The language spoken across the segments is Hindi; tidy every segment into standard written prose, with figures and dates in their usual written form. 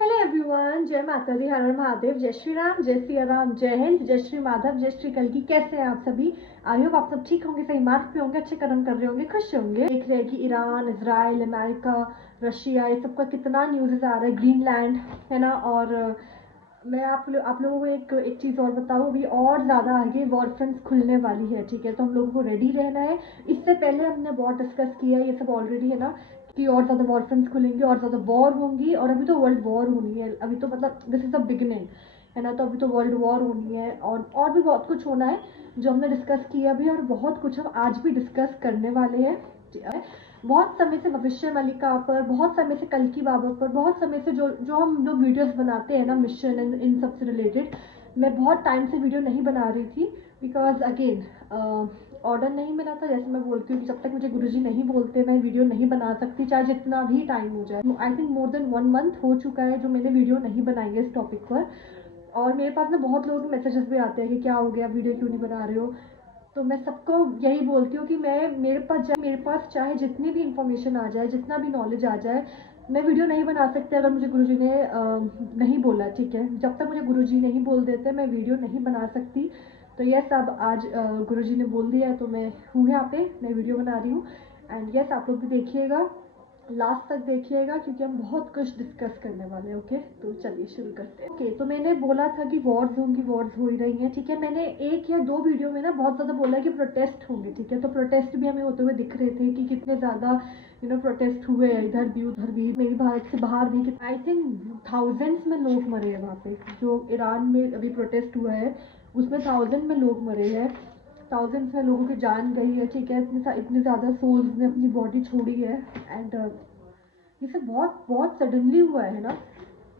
हेलो एवरीवन, जय माता दी, हर हर महादेव, जय श्री राम, जय सिया राम, जय हिंद, जय श्री माधव, जय श्री कलकी। कैसे हैं आप सभी? आई होप आप सब ठीक होंगे, सही मार्ग पे होंगे, अच्छे कर्म कर रहे होंगे, खुश होंगे। देख रहे हैं कि ईरान, इजराइल, अमेरिका, रशिया, ये सबका कितना न्यूज़ आ रहा है, ग्रीनलैंड, है ना। और मैं आप लोगों को एक चीज़ और बताऊँ, अभी और ज़्यादा आगे वॉर फ्रंट्स खुलने वाली है, ठीक है। तो हम लोगों को रेडी रहना है। इससे पहले हमने बहुत डिस्कस किया ये सब ऑलरेडी, है ना, कि और ज़्यादा वॉर फ्रंट्स खुलेंगे, और ज़्यादा वॉर होंगी, और अभी तो वर्ल्ड वॉर होनी है। अभी तो मतलब दिस इज़ द बिगिनिंग, है ना। तो अभी तो वर्ल्ड वॉर होनी है, और भी बहुत कुछ होना है जो हमने डिस्कस किया भी, और बहुत कुछ हम आज भी डिस्कस करने वाले हैं। बहुत समय से भविष्य मलिका पर, बहुत समय से कल्कि बाबा पर, बहुत समय से जो जो हम लोग वीडियोस बनाते हैं ना, मिशन इन सब से रिलेटेड, मैं बहुत टाइम से वीडियो नहीं बना रही थी, बिकॉज अगेन ऑर्डर नहीं मिला था। जैसे मैं बोलती हूँ कि जब तक मुझे गुरुजी नहीं बोलते मैं वीडियो नहीं बना सकती, चाहे जितना भी टाइम हो जाए। I think more than 1 month हो चुका है जो मैंने वीडियो नहीं बनाई है इस टॉपिक पर। और मेरे पास ना बहुत लोगों के मैसेजेस भी आते हैं कि क्या हो गया, वीडियो क्यों नहीं बना रहे हो। तो मैं सबको यही बोलती हूँ कि मेरे पास चाहे जितनी भी इंफॉर्मेशन आ जाए, जितना भी नॉलेज आ जाए, मैं वीडियो नहीं बना सकती अगर मुझे गुरुजी ने नहीं बोला, ठीक है। जब तक मुझे गुरुजी नहीं बोल देते मैं वीडियो नहीं बना सकती। तो ये सब आज गुरुजी ने बोल दिया है, तो मैं हूँ यहाँ पे, मैं वीडियो बना रही हूँ। एंड यस, आप लोग भी देखिएगा, लास्ट तक देखिएगा, क्योंकि हम बहुत कुछ डिस्कस करने वाले हैं। ओके, तो चलिए शुरू करते हैं। ओके, तो मैंने बोला था कि वॉर्स होंगी, वॉर्स हो ही रही हैं, ठीक है। मैंने 1 या 2 वीडियो में ना बहुत ज़्यादा बोला कि प्रोटेस्ट होंगे, ठीक है। तो प्रोटेस्ट भी हमें होते हुए दिख रहे थे कि कितने ज़्यादा प्रोटेस्ट हुए हैं, इधर भी उधर भी, मेरी भारत से बाहर भी। आई थिंक थाउजेंड्स में लोग मरे हैं वहाँ पे, जो ईरान में अभी प्रोटेस्ट हुआ है उसमें 1000 में लोग मरे हैं, 1000 में लोगों की जान गई है, ठीक है। इतने ज़्यादा सोल्स ने अपनी बॉडी छोड़ी है। एंड ये सब बहुत बहुत सडनली हुआ है ना।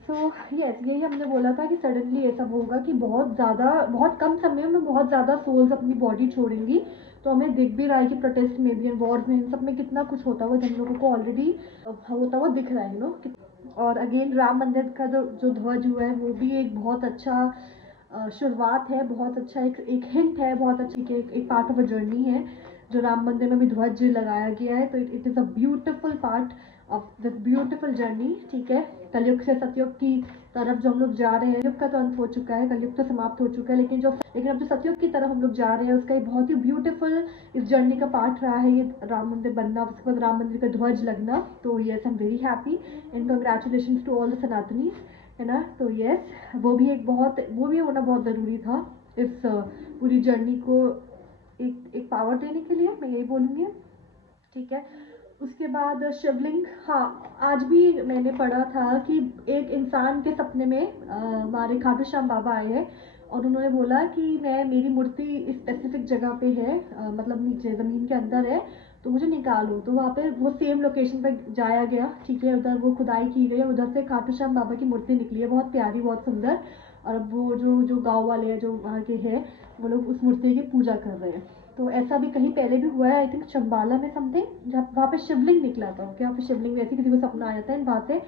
सो यस, यही हमने बोला था कि सडनली ये सब होगा, कि बहुत ज़्यादा, बहुत कम समय में बहुत ज़्यादा सोल्स अपनी बॉडी छोड़ेंगी। तो हमें दिख भी रहा है कि प्रोटेस्ट में भी, वॉर्स में, इन सब में कितना कुछ होता हुआ हम लोगों को ऑलरेडी होता हुआ दिख रहा है, और अगेन राम मंदिर का जो जो ध्वज हुआ है वो भी एक बहुत अच्छा शुरुआत है, बहुत अच्छा एक हिंट है, बहुत अच्छी कि एक पार्ट ऑफ अ जर्नी है जो राम मंदिर में भी ध्वज लगाया गया है। तो it is a beautiful part of this beautiful journey, ठीक है। कलयुग से सतयुग की तरफ जो हम लोग जा रहे हैं, युग का तो अंत हो चुका है, कलयुग तो समाप्त हो चुका है, लेकिन अब जो सतयुग की तरफ हम लोग जा रहे हैं उसका एक बहुत ही ब्यूटीफुल इस जर्नी का पार्ट रहा है ये राम मंदिर बनना, उसके बाद राम मंदिर का ध्वज लगना। तो yes, I am very happy and congratulation to all the Sanatanis, है ना। तो यस, वो भी होना बहुत ज़रूरी था इस पूरी जर्नी को एक पावर देने के लिए, मैं यही बोलूँगी, ठीक है। उसके बाद शिवलिंग, हाँ, आज भी मैंने पढ़ा था कि एक इंसान के सपने में हमारे खाटू श्याम बाबा आए हैं, और उन्होंने बोला कि मेरी मूर्ति इस स्पेसिफिक जगह पे है, मतलब नीचे ज़मीन के अंदर है, तो मुझे निकालो। तो वहाँ पे वो सेम लोकेशन पे जाया गया, ठीक है। उधर वो खुदाई की गई, उधर से खाटू श्याम बाबा की मूर्ति निकली है, बहुत प्यारी, बहुत सुंदर। और अब वो जो जो गाँव वाले हैं, जो वहाँ के हैं, वो लोग उस मूर्ति की पूजा कर रहे हैं। तो ऐसा भी कहीं पहले भी हुआ है, आई थिंक चंबाला में समथिंग, जहाँ वहाँ पे शिवलिंग निकला था, ओके। वहाँ पे शिवलिंग, ऐसी किसी को सपना आया था, एंड वहाँ से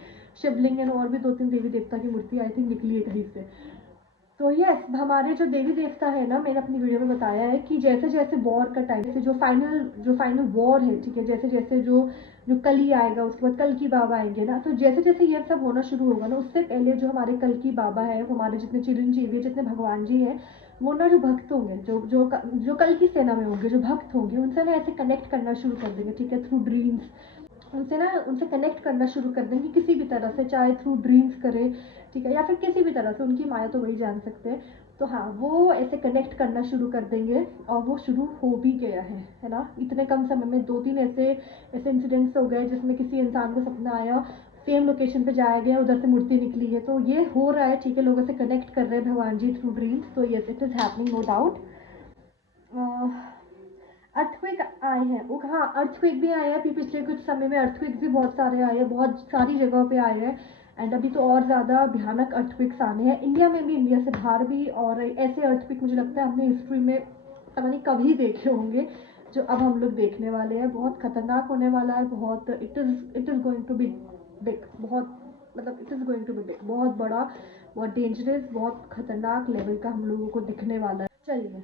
शिवलिंग एंड और भी 2-3 देवी देवता की मूर्ति आई थिंक निकली है कहीं से। तो यस, हमारे जो देवी देवता है ना, मैंने अपनी वीडियो में बताया है कि जैसे जैसे वॉर का टाइम, जैसे जो फाइनल वॉर है, ठीक है, जैसे जैसे जो जो कली आएगा, उसके बाद कल की बाबा आएंगे ना, तो जैसे जैसे ये सब होना शुरू होगा ना, उससे पहले जो हमारे कल की बाबा है, हमारे जितने चिरंजीवी है, जितने भगवान जी हैं, वो ना जो भक्त होंगे, जो कल की सेना में होंगे, जो भक्त होंगे, उनसे ना ऐसे कनेक्ट करना शुरू कर देंगे, ठीक है, थ्रू ड्रीम्स। उनसे कनेक्ट करना शुरू कर देंगे किसी भी तरह से, चाहे थ्रू ड्रीम्स करे, ठीक है, या फिर किसी भी तरह से, उनकी माया तो वही जान सकते हैं। तो हाँ, वो ऐसे कनेक्ट करना शुरू कर देंगे, और वो शुरू हो भी गया है ना। इतने कम समय में 2-3 ऐसे ऐसे इंसिडेंट्स हो गए जिसमें किसी इंसान को सपना आया, सेम लोकेशन पे जाया गया, उधर से मूर्ति निकली है। तो ये हो रहा है, ठीक है, लोगों से कनेक्ट कर रहे हैं भगवान जी थ्रू ड्रीम्स। तो yes, it is happening, no doubt. Earthquake आए हैं, वो हाँ, अर्थक्वेक भी आए हैं अभी पिछले कुछ समय में, अर्थक्वेक भी बहुत सारे आए हैं, बहुत सारी जगहों पे आए हैं। एंड अभी तो और ज़्यादा भयानक अर्थक्वेक्स आने हैं, इंडिया में भी, इंडिया से बाहर भी। और ऐसे अर्थक्वेक मुझे लगता है हमने हिस्ट्री में पता नहीं कभी देखे होंगे जो अब हम लोग देखने वाले हैं। बहुत खतरनाक होने वाला है, बहुत, it is going to be big, बहुत, मतलब it is going to be big, बहुत बड़ा, बहुत डेंजरस, बहुत खतरनाक लेवल का हम लोगों को दिखने वाला है। चलिए,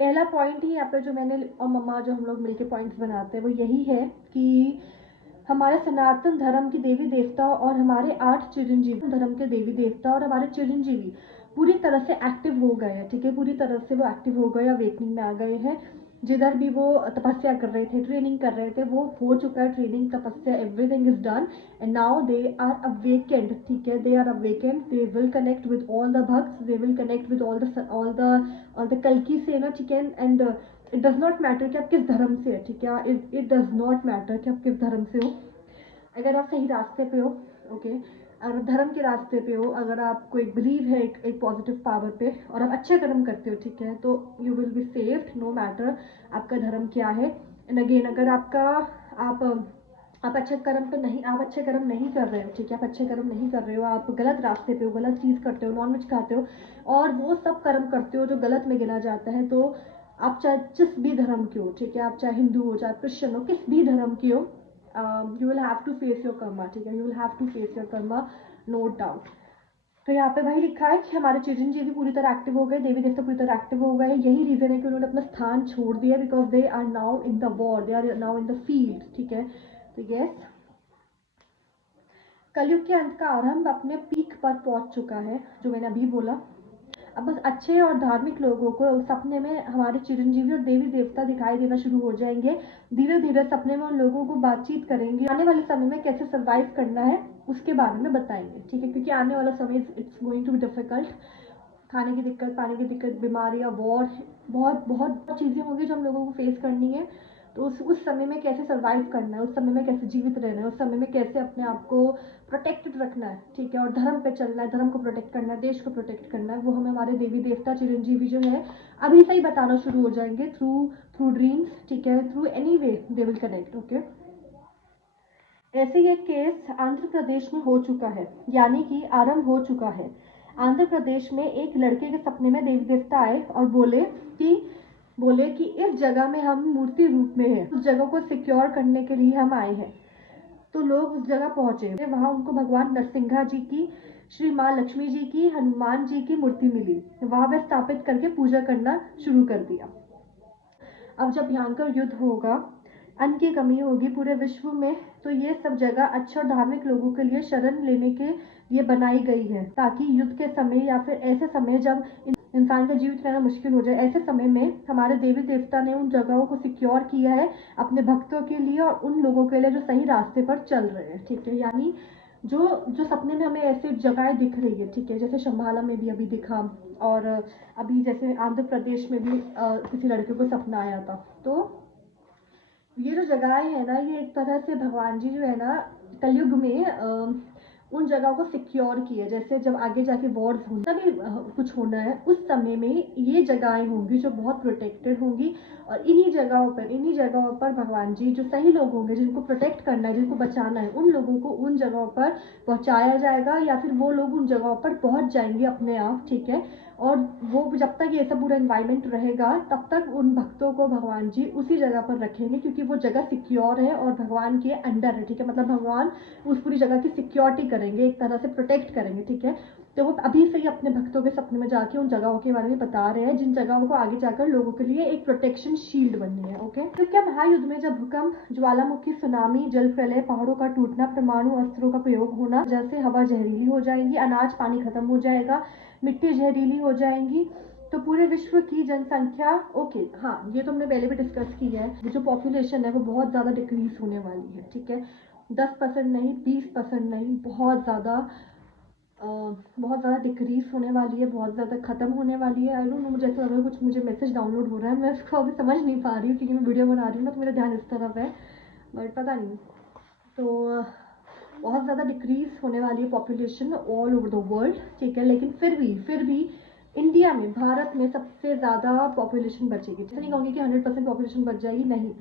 पहला पॉइंट ही यहाँ पे जो मैंने और मम्मा जो हम लोग मिलके पॉइंट्स बनाते हैं वो यही है कि हमारे सनातन धर्म की देवी देवता और हमारे 8 चिरंजीवी धर्म के देवी देवता और हमारे चिरंजीवी पूरी तरह से एक्टिव हो गए हैं, ठीक है, पूरी तरह से वो एक्टिव हो गए, अवेकनिंग में आ गए हैं। जिधर भी वो तपस्या कर रहे थे, ट्रेनिंग कर रहे थे, वो हो चुका है, ट्रेनिंग, तपस्या, everything is done and now they are awakened, ठीक है, they are awakened, they will connect with all the भक्ts, they will connect with all the कल्की से ना, ठीक है। And it does not matter कि आप किस धर्म से है, ठीक है, इट डज नॉट मैटर कि आप किस धर्म से हो, अगर आप सही रास्ते पे हो, ओके, अगर धर्म के रास्ते पे हो, अगर आपको एक बिलीव है एक पॉजिटिव पावर पे और आप अच्छे कर्म करते हो, ठीक है, तो you will be saved no matter आपका धर्म क्या है। एंड अगेन अगर आप अच्छे कर्म पे नहीं, आप अच्छे कर्म नहीं कर रहे हो, ठीक है, आप अच्छे कर्म नहीं कर रहे हो, आप गलत रास्ते पे हो, गलत चीज़ करते हो, नॉनवेज खाते हो और वो सब कर्म करते हो जो गलत में गिना जाता है, तो आप चाहे जिस भी धर्म के हो, ठीक है, आप चाहे हिंदू हो, चाहे क्रिश्चियन हो, किस भी धर्म के हो, you will have to face your karma, ठीक है, you will have to face your karma, no doubt. तो यहाँ पे वही लिखा है कि हमारे चिरंजीवी पूरी तरह एक्टिव हो गए, देवी देवता पूरी तरह एक्टिव हो गए, यही रीजन है कि उन्होंने अपना स्थान छोड़ दिया, because they are now in the war, they are now in the field, ठीक है। तो यस, कलयुग के अंत का आरंभ अपने पीक पर पहुंच चुका है, जो मैंने अभी बोला। अब बस अच्छे और धार्मिक लोगों को सपने में हमारे चिरंजीवी और देवी देवता दिखाई देना शुरू हो जाएंगे, धीरे धीरे सपने में उन लोगों को बातचीत करेंगे, आने वाले समय में कैसे सर्वाइव करना है उसके बारे में बताएंगे, ठीक है, क्योंकि आने वाला समय it's going to be difficult, खाने की दिक्कत, पानी की दिक्कत, बीमारियाँ, वॉर, बहुत बहुत चीज़ें होंगी जो हम लोगों को फेस करनी है। तो उस समय में कैसे सर्वाइव करना है, उस समय में कैसे जीवित रहना है, उस समय में कैसे अपने आप को प्रोटेक्टेड रखना है, ठीक है, और धर्म पे चलना है, धर्म को प्रोटेक्ट करना है, देश को प्रोटेक्ट करना है, वो हमें हमारे देवी देवता चिरंजीवी जो है अभी से ही बताना शुरू हो जाएंगे, थ्रू ड्रीम्स, ठीक है, through any way they will connect, okay. ऐसे ही एक केस आंध्र प्रदेश में हो चुका है, यानी कि आरंभ हो चुका है। आंध्र प्रदेश में एक लड़के के सपने में देवी देवता आए और बोले कि इस जगह में हम मूर्ति रूप में हैं, उस जगह को सिक्योर करने के लिए हम आए हैं। तो लोग उस जगह पहुंचे, वहां उनको भगवान नरसिंहा जी की, श्री माँ लक्ष्मी जी की, हनुमान जी की मूर्ति मिली, वहां वे स्थापित करके पूजा करना शुरू कर दिया। अब जब भयंकर युद्ध होगा, अन्न की कमी होगी पूरे विश्व में, तो ये सब जगह अच्छे और धार्मिक लोगों के लिए शरण लेने के लिए बनाई गई है, ताकि युद्ध के समय या फिर ऐसे समय जब इंसान का जीवित रहना मुश्किल हो जाए, ऐसे समय में हमारे देवी देवता ने उन जगहों को सिक्योर किया है अपने भक्तों के लिए और उन लोगों के लिए जो सही रास्ते पर चल रहे हैं, ठीक है। यानी जो सपने में हमें ऐसे जगहें दिख रही है, ठीक है, जैसे शंभाला में भी अभी दिखा, और अभी जैसे आंध्र प्रदेश में भी किसी लड़के को सपना आया था। तो ये जो जगहें है ना, ये एक तरह से भगवान जी जो है ना कलयुग में उन जगहों को सिक्योर किया, जैसे जब आगे जाके वॉर्स होना भी कुछ होना है, उस समय में ये जगहें होंगी जो बहुत प्रोटेक्टेड होंगी, और इन्हीं जगहों पर भगवान जी जो सही लोग होंगे, जिनको प्रोटेक्ट करना है, जिनको बचाना है, उन लोगों को उन जगहों पर पहुंचाया जाएगा, या फिर वो लोग उन जगहों पर पहुंच जाएंगे अपने आप, ठीक है। और वो जब तक ये सब पूरा एनवायरनमेंट रहेगा, तब तक उन भक्तों को भगवान जी उसी जगह पर रखेंगे, क्योंकि वो जगह सिक्योर है और भगवान के अंडर है, ठीक है, मतलब भगवान उस पूरी जगह की सिक्योरिटी करेंगे, एक तरह से प्रोटेक्ट करेंगे, ठीक है। तो वो अभी से ही अपने भक्तों के सपने में जाके उन जगहों के बारे में बता रहे हैं, जिन जगहों को आगे जाकर लोगों के लिए एक प्रोटेक्शन शील्ड बननी है, ओके। क्योंकि महायुद्ध में जब भूकंप, ज्वालामुखी, सुनामी, जल प्रलय, पहाड़ों का टूटना, परमाणु अस्त्रों का प्रयोग होना, जैसे हवा जहरीली हो जाएगी, अनाज पानी खत्म हो जाएगा, मिट्टी जहरीली हो जाएंगी, तो पूरे विश्व की जनसंख्या, ओके, हाँ, ये तो हमने पहले भी डिस्कस की है, जो पॉपुलेशन है वो बहुत ज़्यादा डिक्रीज होने वाली है, ठीक है, 10% नहीं, 20% नहीं, बहुत ज़्यादा डिक्रीज होने वाली है, बहुत ज़्यादा ख़त्म होने वाली है। आई डोंट नो, मुझे ऐसा लग रहा है कुछ मुझे मैसेज डाउनलोड हो रहा है, मैं उसको अभी समझ नहीं पा रही हूँ, क्योंकि मैं वीडियो बना रही हूँ ना, तो मेरा ध्यान इस तरफ है, बट पता नहीं। तो बहुत ज़्यादा डिक्रीज होने वाली है population all over the world, ठीक है, लेकिन फिर भी इंडिया में, भारत में सबसे ज़्यादा पॉपुलेशन बचेगी। जैसे नहीं कहूँगी कि 100% पॉपुलेशन बच जाएगी, नहीं,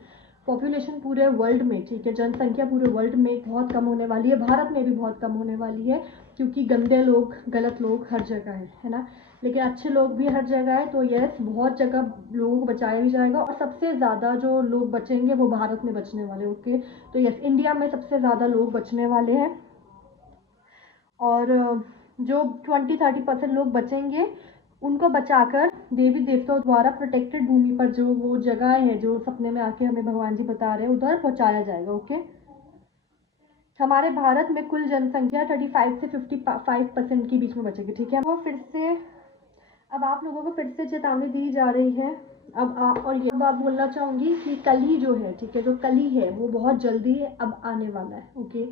पॉपुलेशन पूरे वर्ल्ड में, ठीक है, जनसंख्या पूरे वर्ल्ड में बहुत कम होने वाली है, भारत में भी बहुत कम होने वाली है, क्योंकि गंदे लोग, गलत लोग हर जगह है ना, लेकिन अच्छे लोग भी हर जगह है। तो यस, बहुत जगह लोगों को बचाया भी जाएगा, और सबसे ज़्यादा जो लोग बचेंगे वो भारत में बचने वाले, ओके। तो यस, इंडिया में सबसे ज़्यादा लोग बचने वाले हैं, और जो 20-30% लोग बचेंगे, उनको बचाकर देवी देवताओं द्वारा प्रोटेक्टेड भूमि पर, जो वो जगह है जो सपने में आके हमें भगवान जी बता रहे हैं, उधर पहुंचाया जाएगा, ओके। हमारे भारत में कुल जनसंख्या 35 से 55% के बीच में बचेगी, ठीक है। वो फिर से अब आप लोगों को फिर से चेतावनी दी जा रही है। और ये बात बोलना चाहूँगी कि कली जो है, ठीक है, जो कली है वो बहुत जल्दी अब आने वाला है, ओके।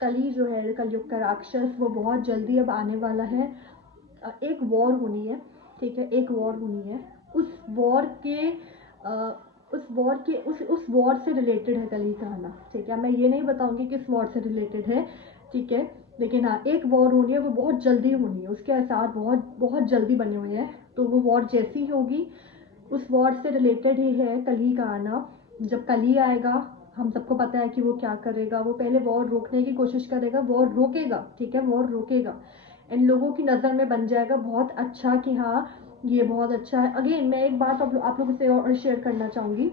कली जो है, कलयुग का राक्षस, वो बहुत जल्दी अब आने वाला है। एक वॉर होनी है, ठीक है, एक वॉर होनी है। उस वॉर के उस वॉर से रिलेटेड है कली का आना, ठीक है। मैं ये नहीं बताऊंगी किस वॉर से रिलेटेड है, ठीक है, लेकिन हाँ एक वॉर होनी है, वो बहुत जल्दी होनी है, उसके आसार बहुत बहुत जल्दी बने हुए हैं। तो वो वॉर जैसी होगी उस वॉर से रिलेटेड ही है कली का आना। जब कली आएगा, हम सबको पता है कि वो क्या करेगा। वो पहले वॉर रोकने की कोशिश करेगा, वॉर रोकेगा, ठीक है, वॉर रोकेगा। इन लोगों की नज़र में बन जाएगा बहुत अच्छा कि हाँ ये बहुत अच्छा है। अगेन मैं एक बात आप लोगों से और शेयर करना चाहूँगी।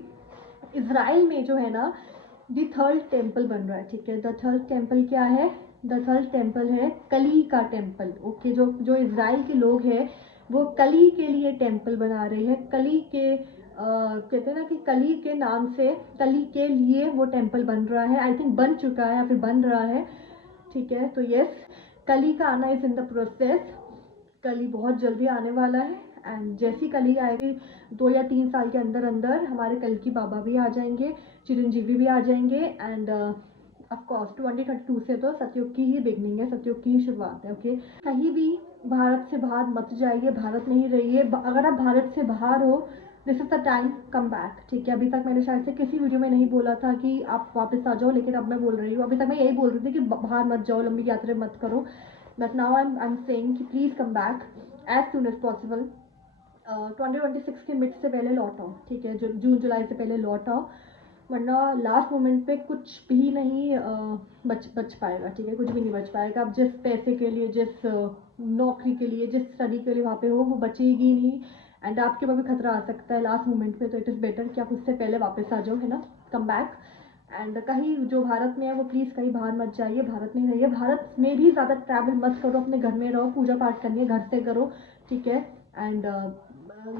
इज़राइल में जो है ना द थर्ड टेम्पल बन रहा है, ठीक है। द थर्ड टेम्पल क्या है? द थर्ड टेम्पल है कली का टेम्पल, ओके। जो जो इज़राइल के लोग हैं वो कली के लिए टेम्पल बना रहे हैं। कली के कहते हैं ना कि कली के नाम से, कली के लिए वो टेम्पल बन रहा है। आई थिंक बन चुका है या फिर बन रहा है, ठीक है। तो यस, कली का आना इज इन द प्रोसेस। कली बहुत जल्दी आने वाला है। एंड जैसी कली आएगी 2 या 3 साल के अंदर अंदर हमारे कल्कि बाबा भी आ जाएंगे, चिरंजीवी भी आ जाएंगे। एंड ऑफकोर्स 2032 से तो सतयुग की ही बिगनिंग है, सतयुग की ही शुरुआत है, ओके। कहीं भी भारत से बाहर मत जाइए, भारत में ही रहिए। अगर आप भारत से बाहर हो, this is the time come back, ठीक है। अभी तक मैंने शायद से किसी वीडियो में नहीं बोला था कि आप वापस आ जाओ, लेकिन अब मैं बोल रही हूँ। अभी तक मैं यही बोल रही थी कि बाहर मत जाओ, लंबी यात्रा मत करो, बट नाउ I'm saying कि please come back as soon as possible. 2026 के मिड से पहले लौट आओ, ठीक है। जून जुलाई से पहले लौट आओ, वरना लास्ट मोमेंट पे कुछ भी नहीं बच पाएगा, ठीक है। कुछ भी नहीं बच पाएगा। आप जिस पैसे के लिए, जिस नौकरी के लिए, जिस स्टडी के लिए वहाँ पे हो, वो बचेगी नहीं। एंड आपके ऊपर भी खतरा आ सकता है लास्ट मोमेंट पे। तो इट इज़ बेटर कि आप उससे पहले वापस आ जाओ, है ना, कम बैक। एंड कहीं जो भारत में है वो प्लीज़ कहीं बाहर मत जाइए, भारत में ही रहिए। भारत में भी ज़्यादा ट्रैवल मत करो, अपने घर में रहो, पूजा पाठ करनी है घर से करो, ठीक है। एंड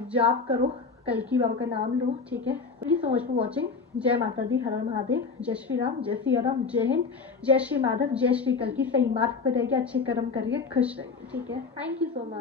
जाप करो, कल्कि बाबा का नाम लो, ठीक है। Thank you so much for watching. जय माता दी, हर हर महादेव, जय श्री राम, जय सिया राम, जय हिंद, जय श्री माधव, जय श्री कल्कि। सही मार्ग पर रहिए, अच्छे कर्म करिए, खुश रहिए, ठीक है। Thank you so much.